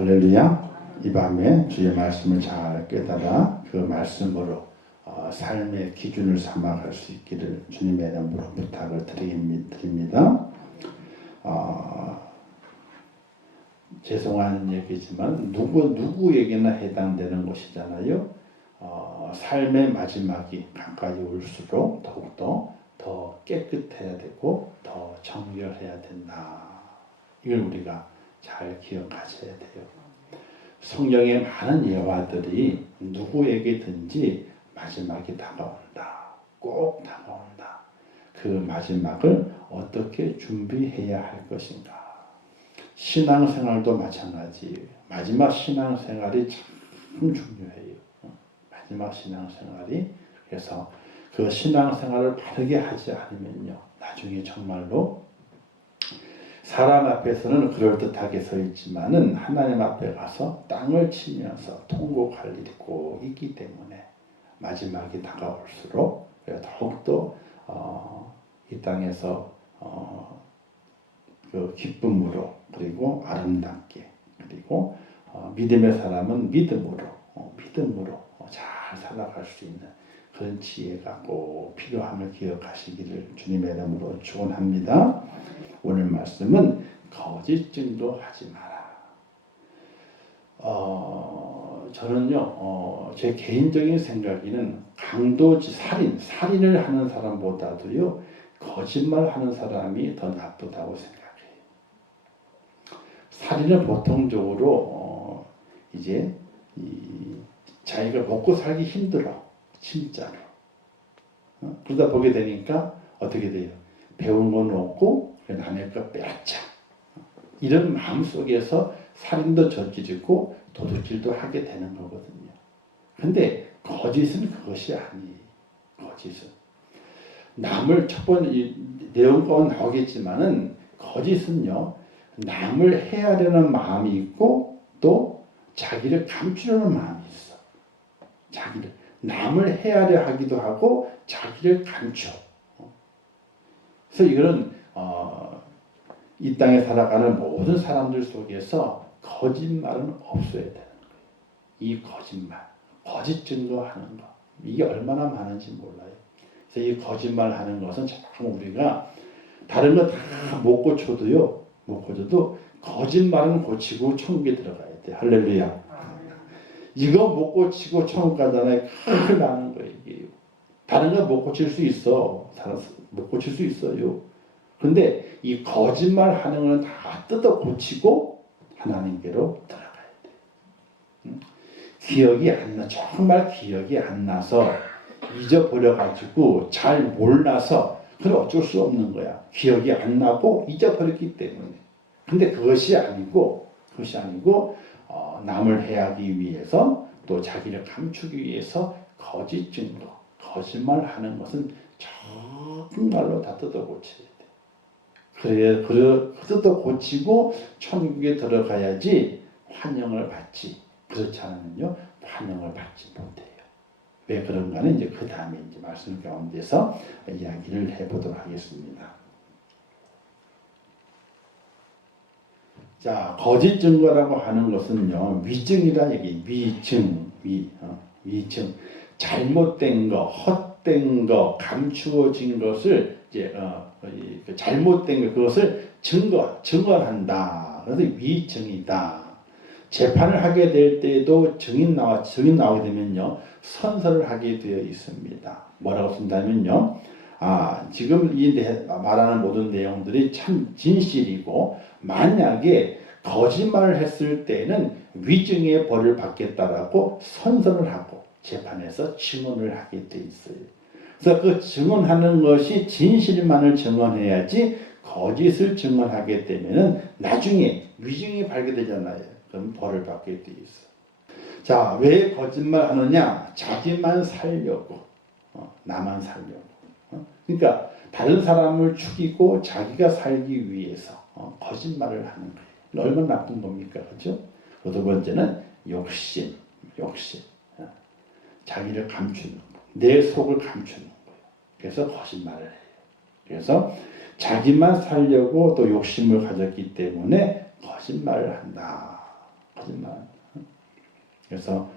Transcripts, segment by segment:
할렐루야. 이 밤에 주의 말씀을 잘 깨달아 그 말씀으로 삶의 기준을 삼아갈 수 있기를 주님의 이름으로 부탁을 드립니다. 죄송한 얘기지만 누구에게나 해당되는 것이잖아요. 삶의 마지막이 가까이 올수록 더욱더 더 깨끗해야 되고 더 정결해야 된다. 이걸 우리가 잘 기억하셔야 돼요. 성경의 많은 예화들이 누구에게든지 마지막이 다가온다. 꼭 다가온다. 그 마지막을 어떻게 준비해야 할 것인가. 신앙생활도 마찬가지예요. 마지막 신앙생활이 참 중요해요. 마지막 신앙생활이. 그래서 그 신앙생활을 바르게 하지 않으면요. 나중에 정말로 사람 앞에서는 그럴듯하게 서 있지만은 하나님 앞에 가서 땅을 치면서 통곡할 일이 꼭 있기 때문에 마지막이 다가올수록 더욱더 이 땅에서 그 기쁨으로 그리고 아름답게 그리고 믿음의 사람은 믿음으로 잘 살아갈 수 있는 그런 지혜가 꼭 필요함을 기억하시기를 주님의 이름으로 축원합니다. 오늘 말씀은 거짓 증거하지 마라. 저는요 제 개인적인 생각에는 강도지 살인을 하는 사람보다도요 거짓말하는 사람이 더 나쁘다고 생각해요. 살인은 보통적으로 이제 자기가 먹고 살기 힘들어 진짜로. 그러다 보게 되니까 어떻게 돼요? 배운 건 없고 남의 거 빼앗자. 이런 마음 속에서 살인도 저지르고 도둑질도 하게 되는 거거든요. 근데 거짓은 그것이 아니에요. 거짓은. 남을 첫 번째 내용 가운데 나오겠지만은 거짓은요. 남을 해하려는 마음이 있고 또 자기를 감추려는 마음이 있어. 자기를. 남을 해하려 하기도 하고 자기를 감춰. 그래서 이거는 이 땅에 살아가는 모든 사람들 속에서 거짓말은 없어야 되는 거예요. 이 거짓말, 거짓 증거하는 거 이게 얼마나 많은지 몰라요. 그래서 이 거짓말하는 것은 참 우리가 다른 거 다 못 고쳐도요, 못 고쳐도 거짓말은 고치고 천국에 들어가야 돼. 할렐루야. 이거 못 고치고 천국 가잖아요. 큰일 나는 거예요. 이게. 다른 거 못 고칠 수 있어. 못 고칠 수 있어요. 근데 이 거짓말 하는 거는 다 뜯어 고치고 하나님께로 들어가야 돼. 기억이 안 나. 정말 기억이 안 나서 잊어버려가지고 잘 몰라서 그건 어쩔 수 없는 거야. 기억이 안 나고 잊어버렸기 때문에. 근데 그것이 아니고 남을 해하기 위해서 또 자기를 감추기 위해서 거짓 증거, 거짓말 하는 것은 정말로 다 뜯어 고쳐야 돼. 그래 뜯어 고치고 천국에 들어가야지 환영을 받지. 그렇지 않으면요 환영을 받지 못해요. 왜 그런가는 이제 그 다음에 이제 말씀 가운데서 이야기를 해보도록 하겠습니다. 자, 거짓 증거라고 하는 것은요 위증이라 얘기. 위증. 잘못된 거, 헛된 거, 감추어진 것을 이제 잘못된 거 그것을 증언한다. 그래서 위증이다. 재판을 하게 될 때에도 증인 나오게 되면요 선서를 하게 되어 있습니다. 뭐라고 쓴다면요, 지금 이 말하는 모든 내용들이 참 진실이고 만약에 거짓말을 했을 때는 위증의 벌을 받겠다라고 선서를 하고 재판에서 증언을 하게 돼 있어요. 그래서 그 증언하는 것이 진실만을 증언해야지 거짓을 증언하게 되면은 나중에 위증이 발견되잖아요. 그럼 벌을 받게 돼 있어. 자, 왜 거짓말 하느냐? 자기만 살려고, 나만 살려고. 그러니까 다른 사람을 죽이고 자기가 살기 위해서 거짓말을 하는 거예요. 얼마나 나쁜 겁니까, 그렇죠? 두 번째는 욕심. 자기를 감추는 거, 내 속을 감추는 거예요. 그래서 거짓말을 해요. 그래서 자기만 살려고 또 욕심을 가졌기 때문에 거짓말을 한다. 거짓말. 그래서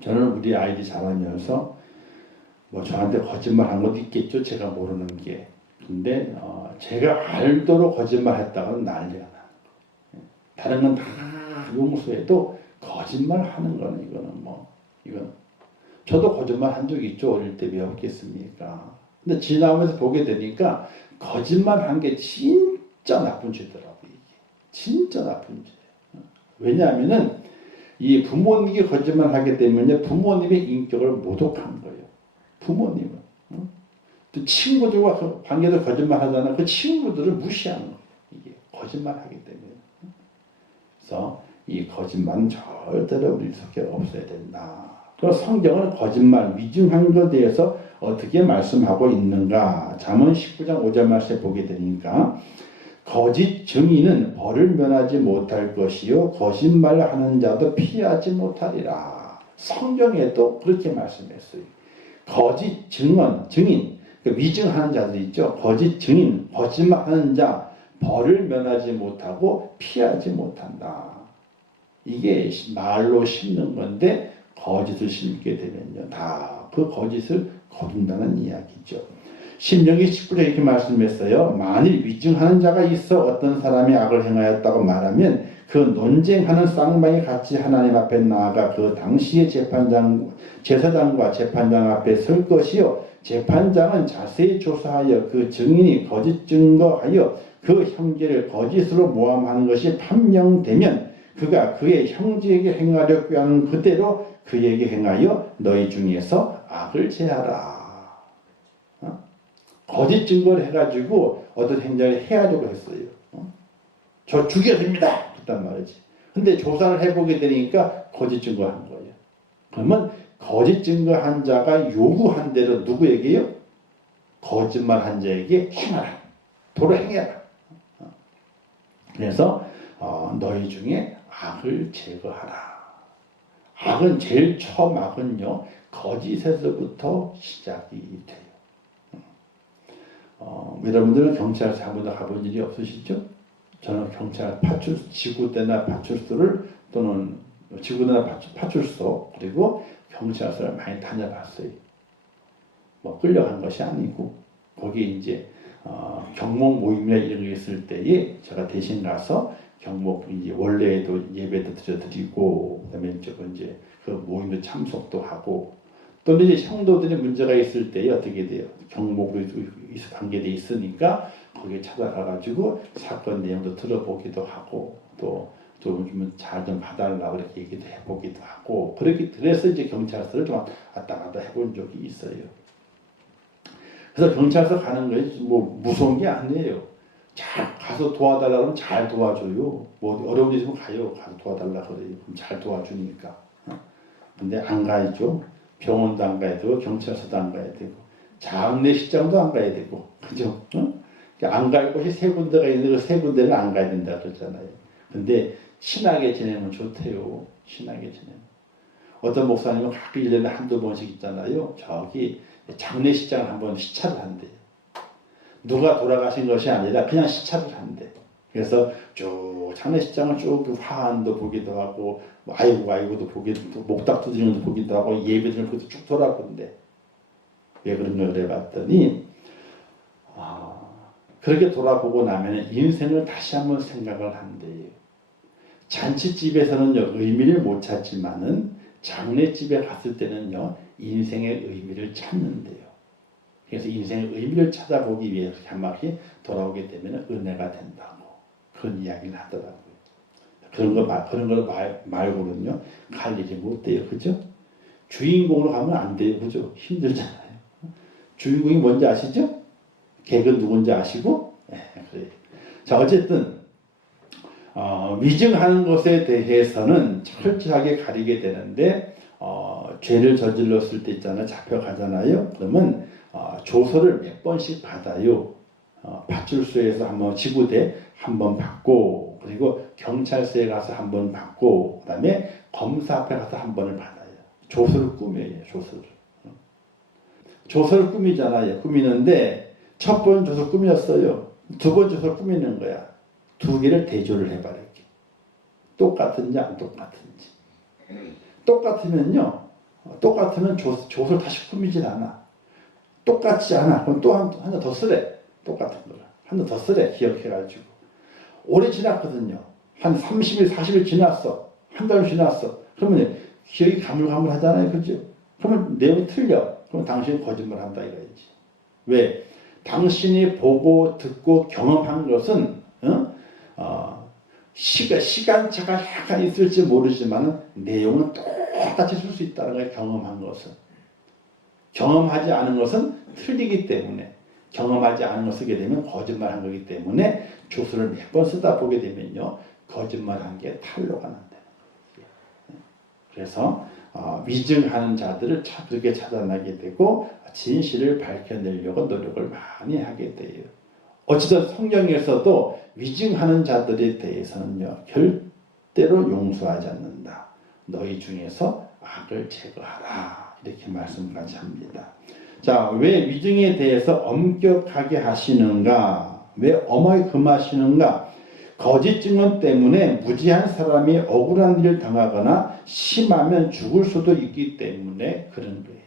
저는 우리 아이들이 자라면서 뭐 저한테 거짓말 한 것도 있겠죠. 제가 모르는 게. 근데 제가 알도록 거짓말 했다가는 난리가 나는 거예요. 다른 건 다 용서해도 거짓말 하는 거는 이건 저도 거짓말 한 적이 있죠. 어릴 때 왜 없겠습니까? 근데 지나면서 보게 되니까 거짓말 한 게 진짜 나쁜 죄더라고요. 이게 진짜 나쁜 죄. 왜냐하면은 이 부모님이 거짓말 하기 때문에 부모님의 인격을 모독한 거예요. 부모님은. 또 친구들과 그 관계도 거짓말 하잖아. 그 친구들을 무시하는 거예요. 이게 거짓말 하기 때문에. 그래서 이 거짓말은 절대로 우리 속에 없어야 된다. 그래서 성경은 거짓말, 위증한 것에 대해서 어떻게 말씀하고 있는가? 잠언 19장 5절 말씀에 보게 되니까 거짓 증인은 벌을 면하지 못할 것이요 거짓말하는 자도 피하지 못하리라. 성경에도 그렇게 말씀했어요. 거짓 증인, 위증하는 자들 있죠. 거짓 증인, 거짓말하는 자 벌을 면하지 못하고 피하지 못한다. 이게 말로 심는 건데 거짓을 심게 되면요 다 그 거짓을 거둔다는 이야기죠. 신명기 19장에 이렇게 말씀했어요. 만일 위증하는 자가 있어 어떤 사람이 악을 행하였다고 말하면 그 논쟁하는 쌍방이 같이 하나님 앞에 나아가 그 당시의 제사장과 재판장 앞에 설 것이요 재판장은 자세히 조사하여 그 증인이 거짓 증거하여 그 형제를 거짓으로 모함하는 것이 판명되면 그가 그의 형제에게 행하려 꾀하는 그대로 그에게 행하여 너희 중에서 악을 제하라. 거짓 증거를 해가지고 어떤 행자를 해하려고 했어요. 저 죽여야 됩니다. 그랬단 말이지. 근데 조사를 해보게 되니까 거짓 증거한 거예요. 그러면 거짓 증거한 자가 요구한 대로 누구에게요? 거짓말한 자에게 행하라. 도로 행해라. 그래서 너희 중에 악을 제거하라. 악은 제일 처음 악은요 거짓에서부터 시작이 돼요. 여러분들은 경찰서 한 번도 가본 일이 없으시죠? 저는 경찰 지구대나 파출소를 또는 지구대나 파출소 그리고 경찰서를 많이 다녀봤어요. 뭐 끌려간 것이 아니고 거기 이제 경목 모임이나 이런 게 있을 때에 제가 대신 가서 경목 이제 원래도 예배도 드려드리고 그다음에 이제 그 모임도 참석도 하고 또는 이제 성도들이 문제가 있을 때에 어떻게 돼요? 경목으로 관계돼 있으니까 거기에 찾아가가지고 사건 내용도 들어보기도 하고 또 좀 잘 좀 봐달라고 이렇게 얘기도 해보기도 하고 그래서 이제 경찰서를 좀 왔다 갔다 해본 적이 있어요. 그래서 경찰서 가는 것이 뭐 무서운 게 아니에요. 잘 가서 도와달라 그러면 잘 도와줘요. 뭐 어려운 일 있으면 가서 도와달라 그래요. 그럼 잘 도와주니까. 근데 안 가야죠. 병원도 안 가야 되고 경찰서도 안 가야 되고 장례식장도 안 가야 되고 그죠? 안 갈 곳이 세 군데가 있는데 그 세 군데는 안 가야 된다 그러잖아요. 근데 친하게 지내면 좋대요. 친하게 지내면. 어떤 목사님은 가끔 1년에 한두 번씩 있잖아요. 저기 장례식장을 한번 시찰을 한대요. 누가 돌아가신 것이 아니라 그냥 시찰을 한대. 그래서 쭉 장례식장을 쭉 화환도 보기도 하고 아이고도 보기도 목닥 두드리는 것도 보기도 하고 예배 드리는 것도 쭉 돌아본대. 왜 그런가 그래 봤더니 그렇게 돌아보고 나면 인생을 다시 한번 생각을 한대요. 잔치집에서는요 의미를 못 찾지만은 장례집에 갔을 때는요 인생의 의미를 찾는데요. 그래서 인생의 의미를 찾아보기 위해서 한 바퀴 돌아오게 되면 은혜가 된다고 그런 이야기를 하더라고요. 그런 거 말고는요 갈 일이 못 돼요, 그죠? 주인공으로 가면 안 돼요, 그죠? 힘들잖아요. 주인공이 뭔지 아시죠? 개그 누군지 아시고? 네, 그래요. 자, 어쨌든 위증하는 것에 대해서는 철저하게 가리게 되는데 죄를 저질렀을 때 있잖아요, 잡혀가잖아요. 그러면 조서를 몇 번씩 받아요. 파출소에서 한번 지구대 한번 받고 그리고 경찰서에 가서 한번 받고 그다음에 검사 앞에 가서 한 번을 받아요. 조서를 꾸며요. 조서를 꾸미잖아요. 꾸미는데 첫 번 조서 꾸몄어요. 두 번 조서 꾸미는 거야. 두 개를 대조를 해봐 이렇게. 똑같은지 안 똑같은지. 똑같으면 조, 를 다시 꾸미질 않아. 똑같지 않아. 그럼 또 하나 더 쓰래. 똑같은 거를. 하나 더 쓰래. 기억해가지고. 오래 지났거든요. 한 30일, 40일 지났어. 한 달 지났어. 그러면 기억이 가물가물하잖아요. 그죠? 그러면 내용이 틀려. 그럼 당신이 거짓말 한다 이거지. 왜? 당신이 보고 듣고 경험한 것은 시간차가 약간 있을지 모르지만 내용은 똑같이 쓸 수 있다는 걸 경험한 것은. 경험하지 않은 것은 틀리기 때문에 경험하지 않은 것을 쓰게 되면 거짓말한 거기 때문에 조수를 몇 번 쓰다 보게 되면요. 거짓말한 게 탄로가 난다는 거예요. 그래서 위증하는 자들을 그렇게 찾아나게 되고 진실을 밝혀내려고 노력을 많이 하게 돼요. 어찌든 성경에서도 위증하는 자들에 대해서는요. 절대로 용서하지 않는다. 너희 중에서 악을 제거하라. 이렇게 말씀까지 합니다. 자, 왜 위증에 대해서 엄격하게 하시는가? 왜 엄하게 금하시는가? 거짓 증언 때문에 무지한 사람이 억울한 일을 당하거나 심하면 죽을 수도 있기 때문에 그런 거예요.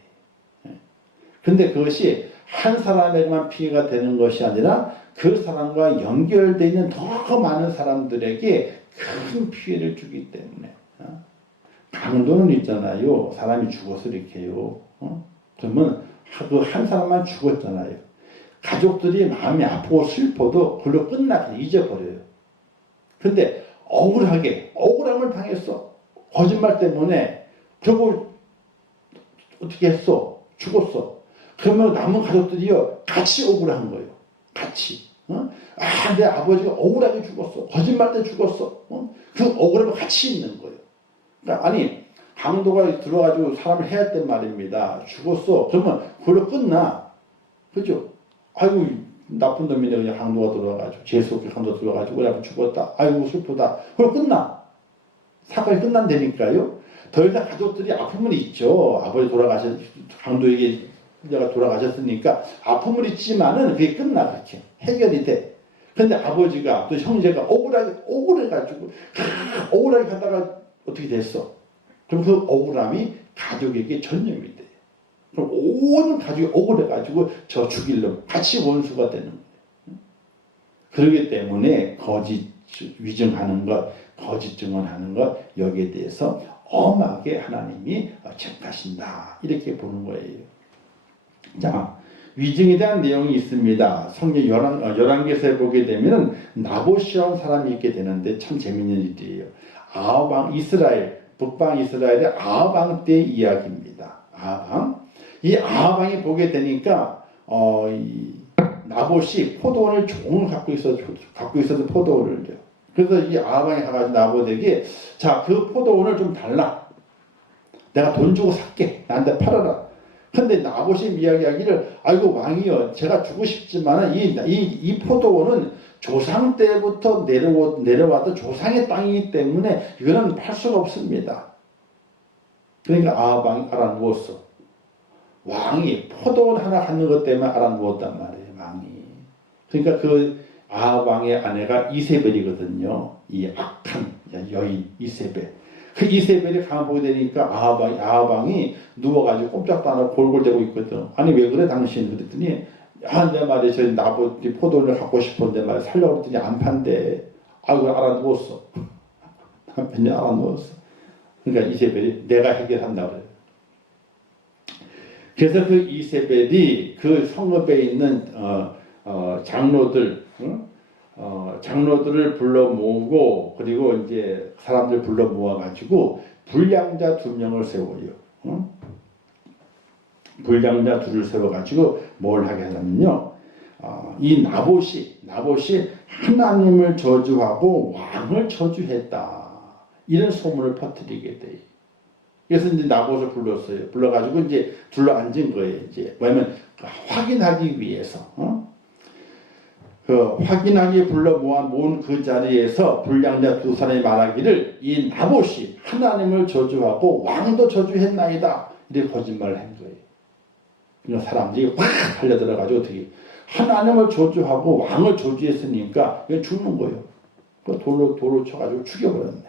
그런데 그것이 한 사람에게만 피해가 되는 것이 아니라 그 사람과 연결되어 있는 더 많은 사람들에게 큰 피해를 주기 때문에. 강도는 있잖아요. 사람이 죽어서 이렇게요. 그러면 그 한 사람만 죽었잖아요. 가족들이 마음이 아프고 슬퍼도 그걸로 끝나 잊어버려요. 근데 억울함을 당했어. 거짓말 때문에 결국 어떻게 했어? 죽었어. 그러면 남은 가족들이요 같이 억울한 거예요. 같이. 내 아버지가 억울하게 죽었어. 거짓말 때 죽었어. 그 억울함을 같이 있는 거예요. 그러니까 강도가 들어가지고 사람을 해야 했단 말입니다. 죽었어. 그러면 그걸로 끝나. 그죠? 아이고, 나쁜 놈이네. 그냥 강도가 들어와가지고. 재수없게 강도 들어와가지고, 우리 아버지 죽었다. 아이고, 슬프다. 그걸로 끝나. 사건이 끝난다니까요. 더 이상 가족들이 아픔은 있죠. 아버지 강도에게 내가 돌아가셨으니까 아픔은 있지만은 그게 끝나. 그렇게. 해결이 돼. 근데 아버지가 또 형제가 억울해가지고, 억울하게 가다가 어떻게 됐어? 그럼 그 억울함이 가족에게 전염이 돼요. 그럼 온 가족이 억울해가지고 저 죽일 놈 같이 원수가 되는 거예요. 그렇기 때문에 거짓 위증하는 것, 거짓 증언하는 것 여기에 대해서 엄하게 하나님이 책하신다. 이렇게 보는 거예요. 자, 위증에 대한 내용이 있습니다. 성경 열왕기서에 보게 되면 나봇이라는 사람이 있게 되는데 참 재밌는 일이에요. 아합 이스라엘 북방 이스라엘의 아합 때 이야기입니다. 이 아합 보게 되니까 이 나봇이 포도원을 종을 갖고 있어서 포도원을요. 그래서 이 아합 가가지고 나봇에게 자, 그 포도원을 좀 달라. 내가 돈 주고 살게. 나한테 팔아라. 근데 나봇이 이야기하기를 아이고 왕이여 제가 주고 싶지만 이 포도원은 조상 때부터 내려왔던 조상의 땅이기 때문에 이거는 팔 수가 없습니다. 그러니까 아합이 알아누웠어. 왕이 포도원 하나 갖는 것 때문에 알아누웠단 말이에요. 왕이. 그러니까 그 아합 왕의 아내가 이세벨이거든요. 이 악한 여인 이세벨. 그 이세벨이 가만 보게 되니까 아합 왕이 누워가지고 꼼짝도 안 하고 골골대고 있거든. 아니 왜 그래 당신? 그랬더니 내 말이 저 나봇 포도원을 갖고 싶었는데 말이야 살려고 그랬더니 안 판대. 아이고 알아누웠어. 남편이 알아누웠어. 그러니까 이세벨이 내가 해결한다고 그래요. 그래서 그 이세벨이 그 성읍에 있는 장로들을 불러 모으고 그리고 이제 사람들 불러 모아가지고 불량자 2명을 세워요. 불량자 둘을 세워가지고 뭘 하게 하냐면요. 이 나봇이 하나님을 저주하고 왕을 저주했다. 이런 소문을 퍼뜨리게 돼요. 그래서 이제 나봇을 불렀어요. 불러가지고 이제 둘러앉은 거예요. 이제 왜냐면 확인하기 위해서. 확인하기 불러 모은 그 자리에서 불량자 2사람이 말하기를 이 나봇이 하나님을 저주하고 왕도 저주했나이다. 이렇게 거짓말을 한 거예요. 그러니까 사람들이 확 달려들어가지고 어떻게 하나님을 저주하고 왕을 저주했으니까 이건 죽는 거예요. 그 돌로 쳐가지고 죽여버렸네.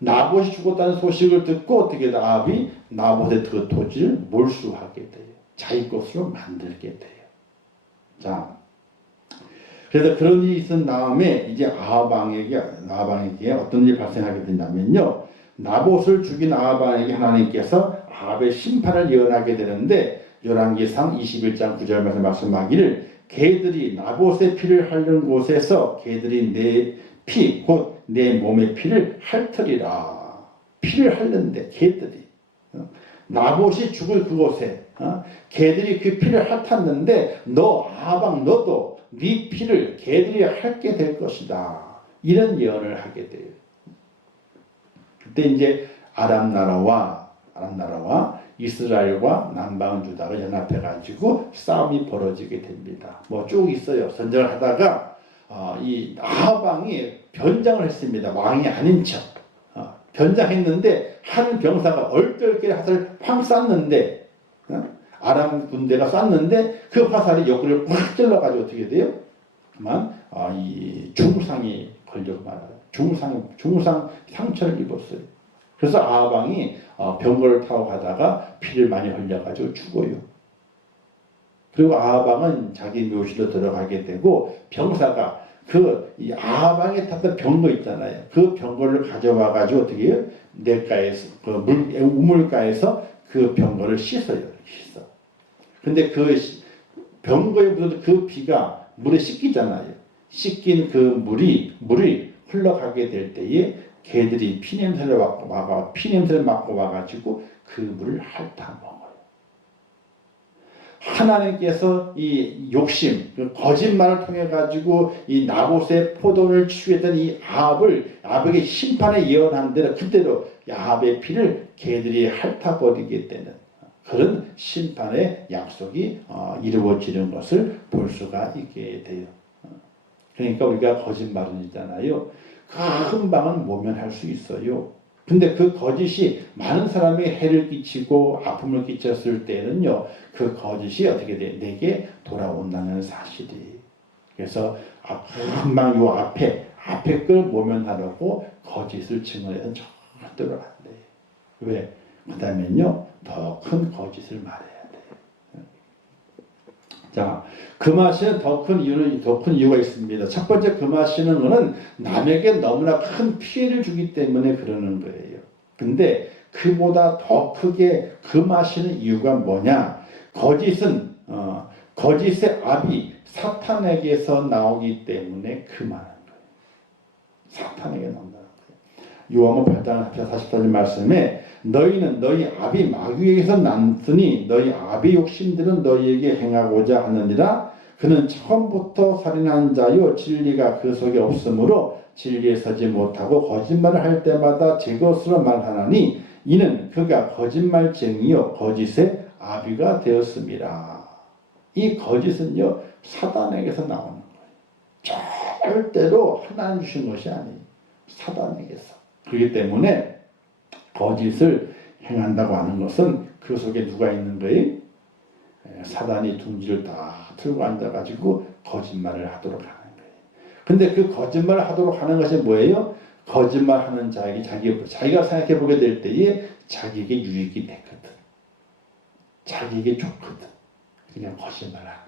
나봇이 죽었다는 소식을 듣고 어떻게 아합이 나봇의 그 토지를 몰수하게 돼요. 자기 것으로 만들게 돼요. 자, 그래서 그런 일이 있은 다음에 이제 아합 왕에게 어떤 일이 발생하게 되냐면요. 나봇을 죽인 아합 왕에게 하나님께서 아합의 심판을 예언하게 되는데 열왕기상 21장 9절 말씀하기를 개들이 나봇의 피를 핥는 곳에서 개들이 내 피, 곧 내 몸의 피를 핥으리라. 피를 핥는데 개들이 나봇이 죽을 그곳에 개들이 그 피를 핥았는데 너 아합 너도 네 피를 개들이 핥게 될 것이다. 이런 예언을 하게 돼요. 그때 이제 아람 나라와 이스라엘과 남방 유다가 연합해가지고 싸움이 벌어지게 됩니다. 뭐 쭉 있어요. 전쟁을 하다가 이 아합 왕이 변장을 했습니다. 왕이 아닌 척 변장했는데 한 병사가 얼떨결에 화살을 팡 쐈는데 아람 군대가 쐈는데 그 화살이 옆구리를 꽉 찔러가지고 어떻게 돼요? 그만 이 중상이 걸려고 말아요. 중상 상처를 입었어요. 그래서 아합 왕이 병거를 타고 가다가 피를 많이 흘려가지고 죽어요. 그리고 아합 왕은 자기 묘실로 들어가게 되고 병사가 이 아합 왕이 탔던 병거 있잖아요. 그 병거를 가져와가지고 어떻게 해요? 냇가에서 우물가에서 그 병거를 씻어요. 근데 그 병거에 묻은 그 피가 물에 씻기잖아요. 씻긴 그 물이 흘러가게 될 때에 개들이 피냄새를 맡고 와가지고 그 물을 핥아 먹어요. 하나님께서 이 욕심, 그 거짓말을 통해 가지고 이 나봇의 포도를 취했던 이 아합에게 심판에 예언한 대로 그대로 아합의 피를 개들이 핥아버리게 되는 그런 심판의 약속이 이루어지는 것을 볼 수가 있게 돼요. 그러니까 우리가 거짓말은 있잖아요. 금방은 모면할 수 있어요. 근데 그 거짓이 많은 사람에게 해를 끼치고 아픔을 끼쳤을 때는요, 그 거짓이 어떻게 돼? 내게 돌아온다는 사실이. 그래서 금방 요 앞에 걸 모면하려고 거짓을 증언해서 절대로 안 돼. 왜? 그다음엔요, 더 큰 거짓을 말해야 돼. 자, 금하시는 더 큰 이유가 있습니다. 첫 번째 금하시는 것은 남에게 너무나 큰 피해를 주기 때문에 그러는 거예요. 근데 그보다 더 크게 금하시는 이유가 뭐냐? 거짓의 압이 사탄에게서 나오기 때문에 금하는 거예요. 사탄에게 나온다는 거예요. 요한복음 8장 44절 말씀에 너희는 너희 아비 마귀에게서 났으니 너희 아비 욕심들은 너희에게 행하고자 하느니라. 그는 처음부터 살인한 자요 진리가 그 속에 없으므로 진리에 서지 못하고 거짓말을 할 때마다 제 것으로 말하나니 이는 그가 거짓말쟁이요 거짓의 아비가 되었습니다. 이 거짓은요 사단에게서 나오는 거예요. 절대로 하나님 주신 것이 아니에요. 사단에게서. 그렇기 때문에 거짓을 행한다고 하는 것은 그 속에 누가 있는 거예요? 사단이 둥지를 다 틀고 앉아가지고 거짓말을 하도록 하는 거예요. 근데 그 거짓말을 하도록 하는 것이 뭐예요? 거짓말하는 자에게 자기가 생각해 보게 될 때에 자기에게 유익이 되거든. 자기에게 좋거든. 그냥 거짓말을 하는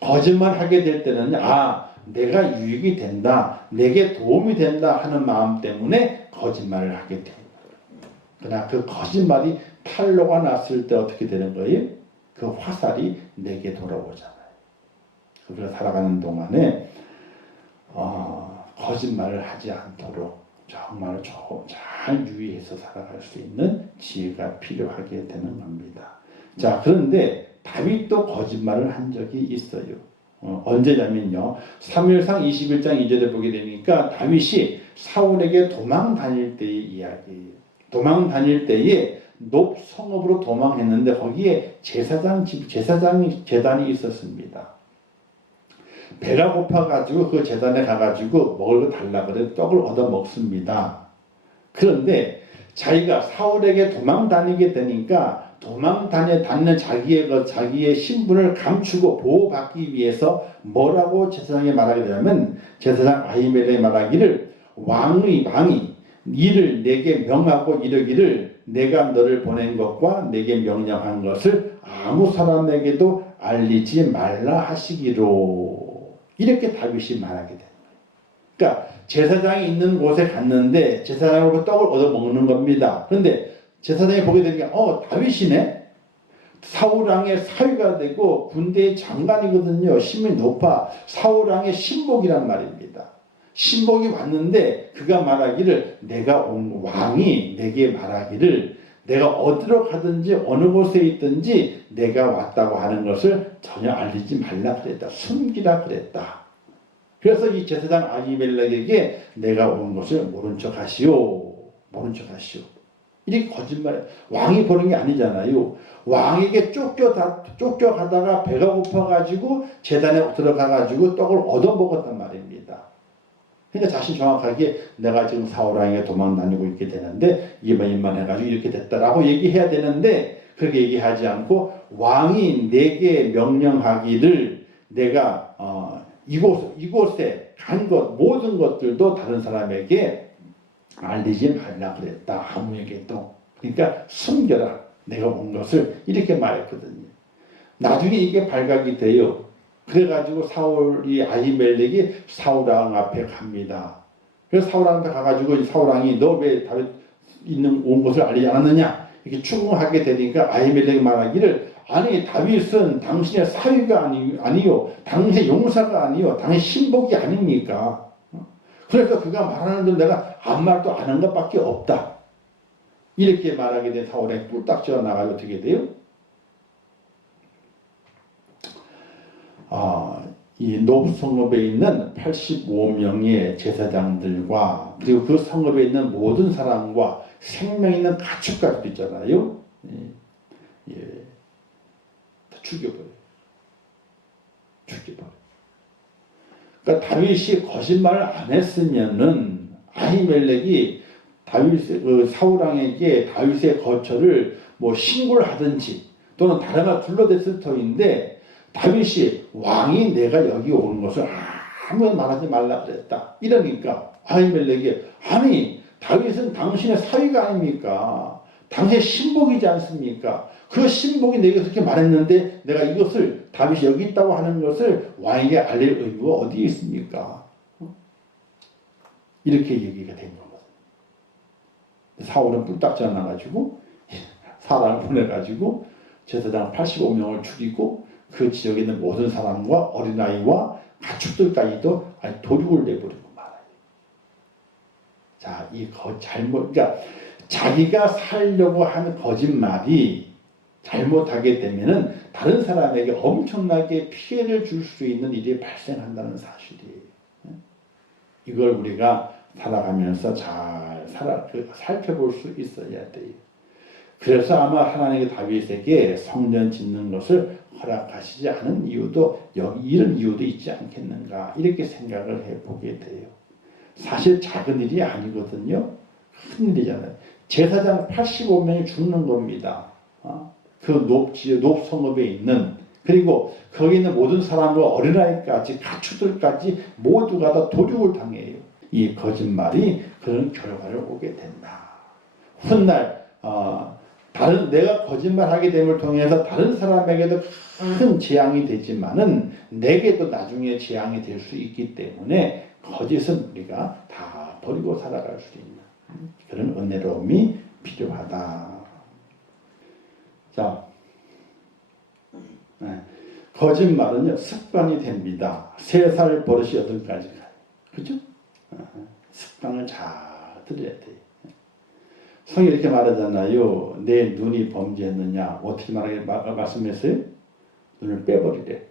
거예요. 거짓말하게 될 때는 내가 유익이 된다, 내게 도움이 된다 하는 마음 때문에 거짓말을 하게 돼요. 그러나 그 거짓말이 탄로가 났을 때 어떻게 되는 거예요? 그 화살이 내게 돌아오잖아요. 그래서 살아가는 동안에 거짓말을 하지 않도록 정말 잘 유의해서 살아갈 수 있는 지혜가 필요하게 되는 겁니다. 자, 그런데 다윗도 거짓말을 한 적이 있어요. 언제냐면요. 사무엘상 21장 2절에 보게 되니까 다윗이 사울에게 도망 다닐 때의 이야기예요. 도망 다닐 때에 높 성읍으로 도망했는데 거기에 제단이 있었습니다. 배가 고파가지고 그 제단에 가가지고 먹을 거 달라 그래 떡을 얻어 먹습니다. 그런데 자기가 사울에게 도망 다니게 되니까 도망 다니는 자기의 신분을 감추고 보호받기 위해서 뭐라고 제사장이 말하게 되냐면 제사장 아히멜렉이 말하기를 왕이 이를 내게 명하고 이르기를 내가 너를 보낸 것과 내게 명령한 것을 아무 사람에게도 알리지 말라 하시기로 이렇게 다윗이 말하게 됩니다. 그러니까 제사장이 있는 곳에 갔는데 제사장으로부터 떡을 얻어먹는 겁니다. 그런데 제사장이 보게 되니까 다윗이네? 사울왕의 사위가 되고 군대의 장관이거든요. 힘이 높아. 사울왕의 신복이란 말입니다. 신복이 왔는데 그가 말하기를 왕이 내게 말하기를 내가 어디로 가든지 어느 곳에 있든지 내가 왔다고 하는 것을 전혀 알리지 말라 그랬다. 숨기라 그랬다. 그래서 이 제사장 아히멜렉에게 내가 온 것을 모른 척 하시오. 이렇게 거짓말, 왕이 보는 게 아니잖아요. 왕에게 쫓겨가다가 배가 고파가지고 제단에 들어가가지고 떡을 얻어먹었단 말입니다. 그러니까 자신 정확하게 내가 지금 사울왕에게 도망 다니고 있게 되는데 이만 해가지고 이렇게 됐다라고 얘기해야 되는데 그렇게 얘기하지 않고 왕이 내게 명령하기를 내가 이곳에 간 것 모든 것들도 다른 사람에게 알리지 말라 그랬다. 아무에게도. 그러니까 숨겨라. 내가 온 것을 이렇게 말했거든요. 나중에 이게 발각이 돼요. 그래가지고 아히멜렉이 사울왕 앞에 갑니다. 그래서 사울왕 앞에 가가지고 사울왕이 너 왜 다윗 온 것을 알리지 않았느냐 이렇게 추궁하게 되니까 아히멜렉이 말하기를 아니 다윗은 당신의 사위가 아니요 당신의 용사가 아니요 당신의 신복이 아닙니까? 그래서 그가 말하는 대로 내가 아무 말도 안 한 것밖에 없다. 이렇게 말하게 된 사울에 꿀딱 쥐어나가면 어떻게 돼요? 이 노브 성읍에 있는 85명의 제사장들과 그리고 그 성읍에 있는 모든 사람과 생명 있는 가축까지도 있잖아요. 다 죽여버려요. 그러니까 다윗이 거짓말을 안 했으면은 아히멜렉이 사울왕에게 다윗의 거처를 신고를 하든지 또는 다른 둘러댔을 터인데 다윗이 왕이 내가 여기 오는 것을 아무나 말하지 말라 그랬다. 이러니까 아히멜렉이 아니 다윗은 당신의 사위가 아닙니까? 당신의 신복이지 않습니까? 그 신복이 내게 그렇게 말했는데 내가 이것을 다윗이 여기 있다고 하는 것을 왕에게 알릴 의무가 어디에 있습니까? 이렇게 얘기가 된 거거든요. 사울은 뿔딱 져나가지고 사람을 보내가지고 제사장 85명을 죽이고 그 지역에 있는 모든 사람과 어린아이와 가축들까지도 도륙을 내버리고 말아요. 자, 그러니까 자기가 살려고 하는 거짓말이 잘못하게 되면은 다른 사람에게 엄청나게 피해를 줄 수 있는 일이 발생한다는 사실이에요. 이걸 우리가 살아가면서 잘 살펴볼 수 있어야 돼요. 그래서 아마 하나님의 다윗에게 성전 짓는 것을 허락하시지 않은 이유도 이런 이유도 있지 않겠는가 이렇게 생각을 해보게 돼요. 사실 작은 일이 아니거든요. 큰 일이잖아요. 제사장 85명이 죽는 겁니다. 그 높 성읍에 있는 그리고 거기 있는 모든 사람과 어린아이까지 가축들까지 모두가 다 도륙을 당해요. 이 거짓말이 그런 결과를 오게 된다. 훗날 내가 거짓말하게 됨을 통해서 다른 사람에게도 큰 재앙이 되지만은 내게도 나중에 재앙이 될 수 있기 때문에 거짓은 우리가 다 버리고 살아갈 수 있는 그런 은혜로움이 필요하다. 자, 거짓말은요 습관이 됩니다. 3살 버릇이 8까지 가요. 그죠? 습관을 잘 들여야 돼요. 성이 이렇게 말하잖아요. 내 눈이 범죄했느냐 어떻게 말씀했어요? 눈을 빼버리래.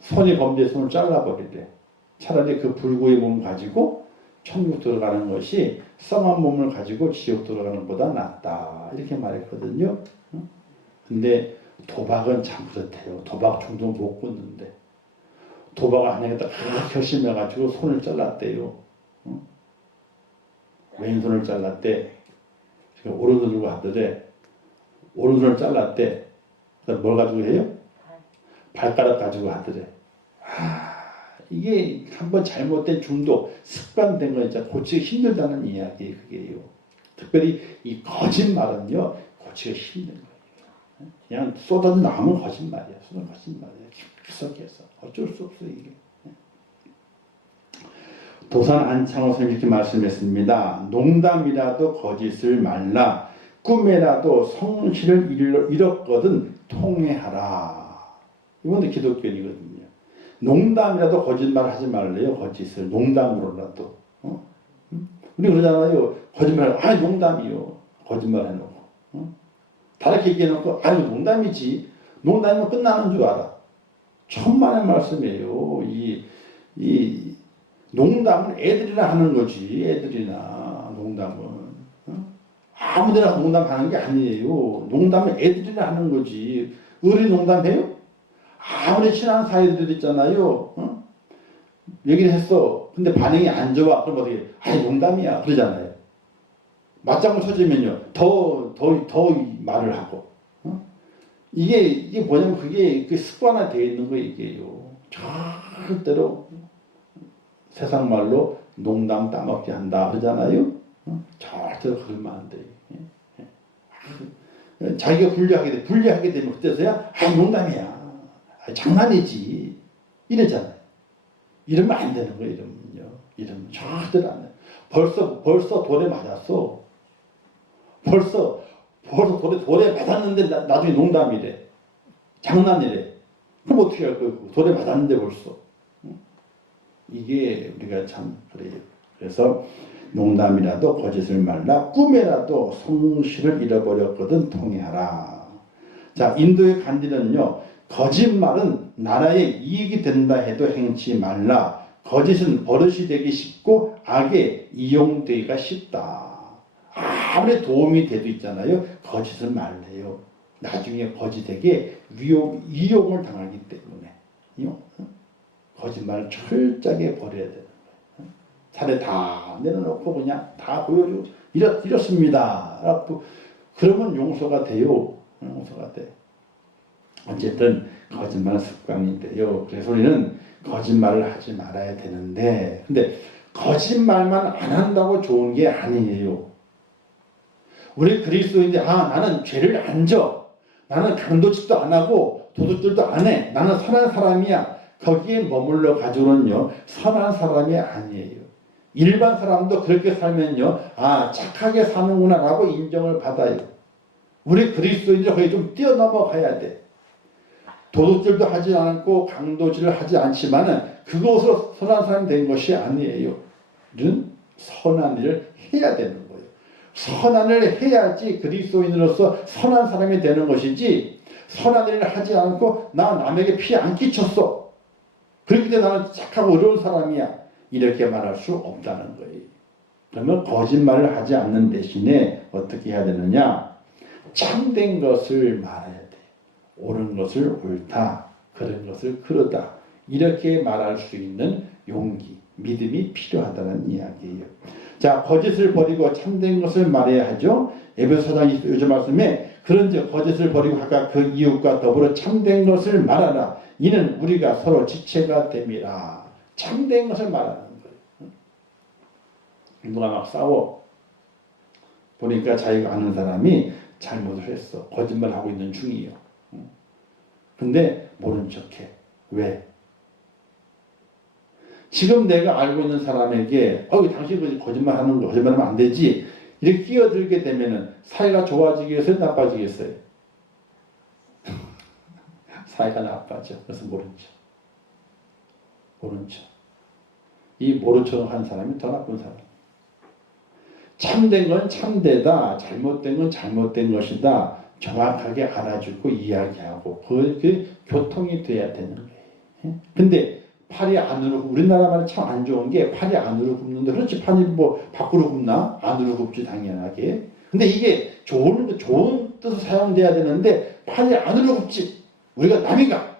손이 범죄했으면 잘라버리래. 차라리 그 불구의 몸 가지고 천국 들어가는 것이 썩한 몸을 가지고 지옥 들어가는 것보다 낫다. 이렇게 말했거든요. 근데 도박은 참 그렇대요. 도박 중독 못 끊는데. 도박 안 하겠다 결심해가지고 손을 잘랐대요. 왼손을 잘랐대. 오른손 들고 하더래. 오른손을 잘랐대. 그다음 뭘 가지고 해요? 발가락 가지고 하더래. 이게 한번 잘못된 중독, 습관된 거 진짜 고치기 힘들다는 이야기 그게요. 특별히 이 거짓말은요, 고치기가 힘든 거예요. 그냥 쏟아져 나오면 거짓말이야. 쏟아져 거짓말이야. 계속해서 어쩔 수 없어 이게. 도산 안창호 선생님이 이렇게 말씀했습니다. 농담이라도 거짓을 말라. 꿈에라도 성실을 잃었거든 통회하라. 이건 기독교이거든요. 농담이라도 거짓말 하지 말래요. 거짓을 농담으로라도. 우리 그러잖아요. 거짓말, 농담이요. 거짓말 해놓고. 다르게 얘기해놓고, 농담이지. 농담이면 끝나는 줄 알아. 천만의 말씀이에요. 이 농담은 애들이나 하는 거지. 애들이나 농담은. 아무데나 농담하는 게 아니에요. 농담은 애들이나 하는 거지. 어른이 농담해요? 아무리 친한 사이들 있잖아요. 얘기를 했어. 근데 반응이 안 좋아. 그럼 어떻게, 농담이야. 그러잖아요. 맞장구 쳐지면요. 더 말을 하고. 이게 뭐냐면 그게 습관화 되어 있는 거 이게요. 절대로 세상 말로 농담 따먹기 한다. 그러잖아요. 절대로 그러면 안 돼. 자기가 불리하게 되면 그때서야, 농담이야. 장난이지. 이러잖아요. 이러면 안 되는 거예요, 이러면 절대로 안 돼. 벌써 돌에 맞았어. 벌써 돌에 맞았는데 나중에 농담이래. 장난이래. 그럼 어떻게 할 거예요? 돌에 맞았는데 벌써. 이게 우리가 참 그래요. 그래서 농담이라도 거짓을 말라. 꿈에라도 성실을 잃어버렸거든 통회하라. 자, 인도의 간디는요. 거짓말은 나라에 이익이 된다 해도 행치 말라. 거짓은 버릇이 되기 쉽고 악에 이용되기가 쉽다. 아무리 도움이 돼도 있잖아요. 거짓을 말래요. 나중에 거짓에게 이용을 당하기 때문에. 거짓말을 철저하게 버려야 되는 거예요. 사례 다 내려놓고 그냥 다 보여주고 이렇습니다. 그러면 용서가 돼요. 용서가 돼. 어쨌든 거짓말은 습관인데요. 그래서 우리는 거짓말을 하지 말아야 되는데, 근데 거짓말만 안 한다고 좋은 게 아니에요. 우리 그리스도인데 나는 죄를 안 져. 나는 강도짓도 안 하고 도둑질도 안 해. 나는 선한 사람이야. 거기에 머물러 가지고는요. 선한 사람이 아니에요. 일반 사람도 그렇게 살면요. 착하게 사는구나 라고 인정을 받아요. 우리 그리스도인들 거기 좀 뛰어넘어가야 돼. 도둑질도 하지 않고 강도질을 하지 않지만은 그것으로 선한 사람이 된 것이 아니에요. 우리는 선한 일을 해야 되는 거예요. 선한 일을 해야지 그리스도인으로서 선한 사람이 되는 것이지, 선한 일을 하지 않고 나 남에게 피해 안 끼쳤어. 그렇기 때문에 나는 착하고 어려운 사람이야. 이렇게 말할 수 없다는 거예요. 그러면 거짓말을 하지 않는 대신에 어떻게 해야 되느냐? 참된 것을 말해야 돼. 옳은 것을 옳다, 그런 것을 그러다, 이렇게 말할 수 있는 용기, 믿음이 필요하다는 이야기예요. 자, 거짓을 버리고 참된 것을 말해야 하죠. 에베소 4장 20절 말씀에 그런즉 거짓을 버리고 각각 그 이웃과 더불어 참된 것을 말하라. 이는 우리가 서로 지체가 됨이라. 참된 것을 말하는 거예요. 누가 막 싸워 보니까 자기가 아는 사람이 잘못을 했어. 거짓말하고 있는 중이에요. 근데 모른 척해. 왜? 지금 내가 알고 있는 사람에게 당신 거짓말하면 안 되지. 이렇게 끼어들게 되면은 사이가 좋아지겠어요? 나빠지겠어요? 사이가 나빠져. 그래서 모른 척. 이 모른 척을 한 사람이 더 나쁜 사람. 참된 건 참되다. 잘못된 건 잘못된 것이다. 정확하게 알아주고 이야기하고 그 교통이 돼야 되는 거예요. 근데 팔이 안으로, 우리나라 말이 참 안 좋은 게 팔이 안으로 굽는데, 그렇지, 팔이 밖으로 굽나? 안으로 굽지 당연하게. 근데 이게 좋은 뜻으로 사용돼야 되는데 팔이 안으로 굽지. 우리가 남이가.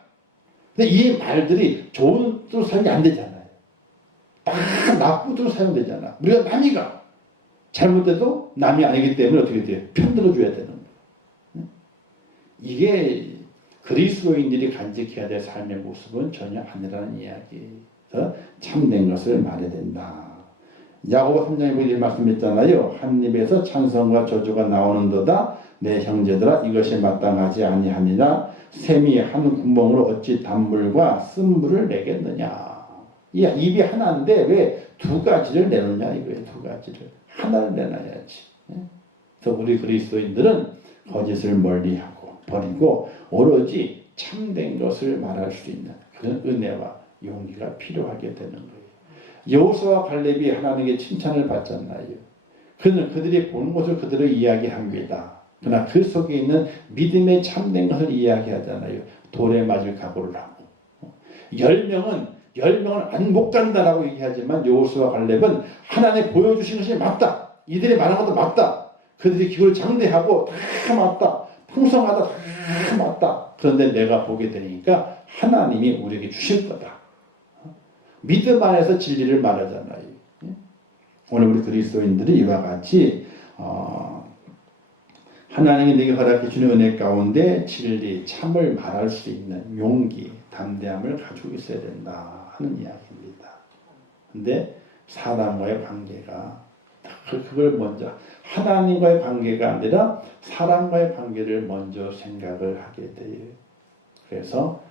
근데 이 말들이 좋은 뜻으로 사용이 안 되잖아요. 다 나쁜 뜻으로 사용되잖아. 우리가 남이가. 잘못돼도 남이 아니기 때문에 어떻게 돼요? 편들어줘야 되는 거예요. 이게 그리스도인들이 간직해야 될 삶의 모습은 전혀 아니라는 이야기에서 참된 것을 말해야 된다. 야고보 3장에 보니 말씀했잖아요. 한 입에서 찬성과 저주가 나오는도다. 내 형제들아 이것이 마땅하지 아니하니라. 샘이 한 구멍으로 어찌 단물과 쓴물을 내겠느냐. 이 입이 하나인데 왜 두 가지를 내놓냐 이거예요. 두 가지를 하나를 내놔야지. 그래서 우리 그리스도인들은 거짓을 멀리하고 버리고 오로지 참된 것을 말할 수 있는 그런 은혜와 용기가 필요하게 되는 거예요. 여호수아와 갈렙이 하나님께 칭찬을 받잖아요. 그는 그들이 보는 것을 그대로 이야기합니다. 그러나 그 속에 있는 믿음의 참된 것을 이야기하잖아요. 돌에 맞을 각오를 하고 10명은 못 간다라고 얘기하지만 여호수아와 갈렙은 하나님 보여주신 것이 맞다. 이들이 말한 것도 맞다. 그들이 기를 장대하고 다 맞다. 풍성하다. 다 맞다. 그런데 내가 보게 되니까 하나님이 우리에게 주실 거다. 믿음 안에서 진리를 말하잖아요. 오늘 우리 그리스도인들이 이와 같이 하나님이 내게 허락해 주는 은혜 가운데 진리, 참을 말할 수 있는 용기, 담대함을 가지고 있어야 된다 하는 이야기입니다. 근데 사람과의 관계가 그걸 먼저 하나님과의 관계가 아니라 사람과의 관계를 먼저 생각을 하게 돼요. 그래서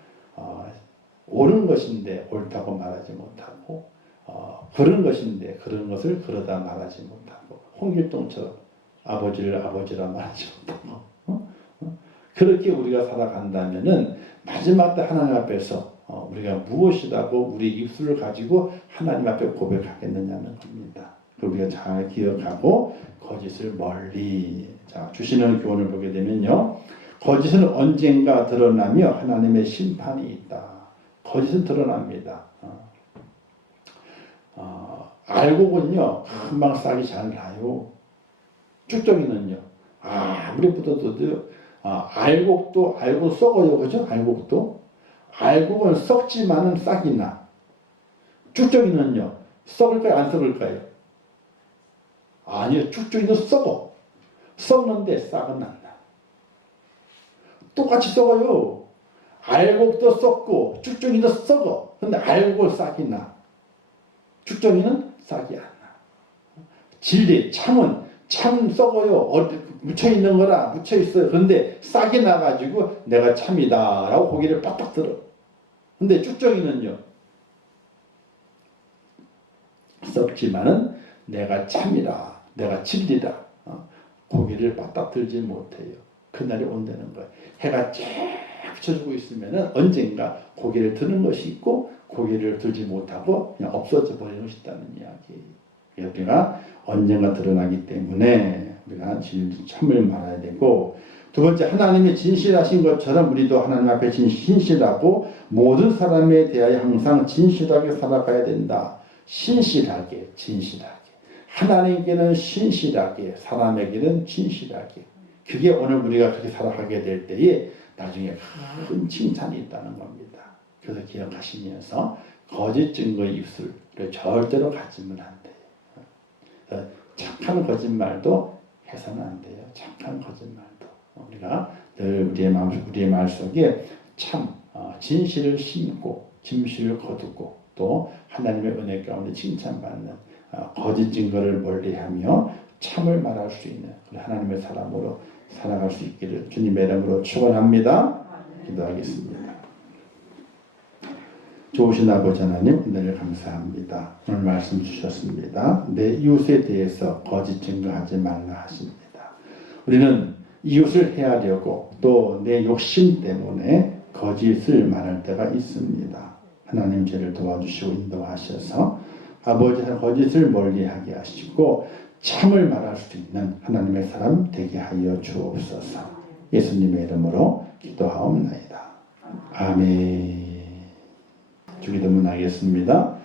옳은 것인데 옳다고 말하지 못하고 그런 것인데 그런 것을 그러다 말하지 못하고 홍길동처럼 아버지를 아버지라 말하지 못하고 그렇게 우리가 살아간다면은 마지막 때 하나님 앞에서 우리가 무엇이라고 우리 입술을 가지고 하나님 앞에 고백하겠느냐는 겁니다. 우리가 잘 기억하고 거짓을 멀리 주시는 교훈을 보게 되면요. 거짓은 언젠가 드러나며 하나님의 심판이 있다. 거짓은 드러납니다. 알곡은요 금방 싹이 잘 나요. 쭉정이는요 아무리 묻어둬도 알곡도 썩어요. 그죠? 알곡은 썩지만은 싹이 나. 쭉정이는요 썩을까요? 안 썩을까요? 아니요. 쭉정이는 썩어. 썩는데 싹은 안 나. 똑같이 썩어요. 알곡도 썩고 쭉정이도 썩어. 근데 알곡은 싹이 나. 쭉정이는 싹이 안 나. 진리, 참은 참 썩어요. 묻혀있는 거라 묻혀있어요. 그런데 싹이 나가지고 내가 참이다 라고 고개를 빡빡 들어. 근데 쭉정이는요 썩지만은 내가 참이라 내가 진리다 고개를 빡빡 들지 못해요. 그날이 온다는 거예요. 해가 쫙 비춰주고 있으면은 언젠가 고개를 드는 것이 있고 고개를 들지 못하고 그냥 없어져 버리는 것이 있다는 이야기예요. 우리가 언젠가 드러나기 때문에 우리가 참을 말아야 되고, 두 번째 하나님이 진실하신 것처럼 우리도 하나님 앞에 신실하고 모든 사람에 대하여 항상 진실하게 살아가야 된다. 신실하게 진실하게 하나님께는 신실하게 사람에게는 진실하게 그게 오늘 우리가 그렇게 살아가게 될 때에 나중에 큰 칭찬이 있다는 겁니다. 그래서 기억하시면서 거짓 증거의 입술을 절대로 가지면 안 돼요. 착한 거짓말도 해서는 안 돼요. 착한 거짓말도 우리가 늘 우리의 말 속에 참 진실을 심고 진실을 거두고 또 하나님의 은혜 가운데 칭찬받는 거짓 증거를 멀리하며 참을 말할 수 있는 하나님의 사람으로 살아갈 수 있기를 주님의 이름으로 축원합니다. 기도하겠습니다. 좋으신 아버지 하나님 은혜를 감사합니다. 오늘 말씀 주셨습니다. 내 이웃에 대해서 거짓 증거하지 말라 하십니다. 우리는 이웃을 헤아려고 또 내 욕심 때문에 거짓을 말할 때가 있습니다. 하나님 죄를 도와주시고 인도하셔서 아버지 거짓을 멀리하게 하시고 참을 말할 수 있는 하나님의 사람 되게 하여 주옵소서. 예수님의 이름으로 기도하옵나이다. 아멘. 주기도문 하겠습니다.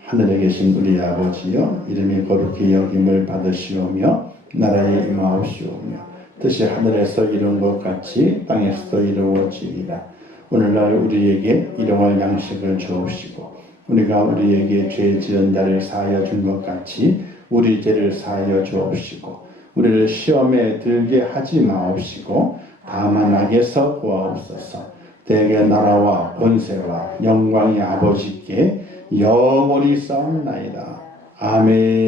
하늘에 계신 우리 아버지여, 이름이 거룩히 여김을 받으시오며 나라에 임하옵시오며 뜻이 하늘에서 이룬 것 같이 땅에서도 이루어지이다. 오늘날 우리에게 일용할 양식을 주옵시고 우리가 우리에게 죄 지은 자를 사하여 준 것 같이 우리 죄를 사하여 주옵시고 우리를 시험에 들게 하지 마옵시고 다만 악에서 구하옵소서. 대개 나라와 권세와 영광의 아버지께 영원히 싸움나이다. 아멘.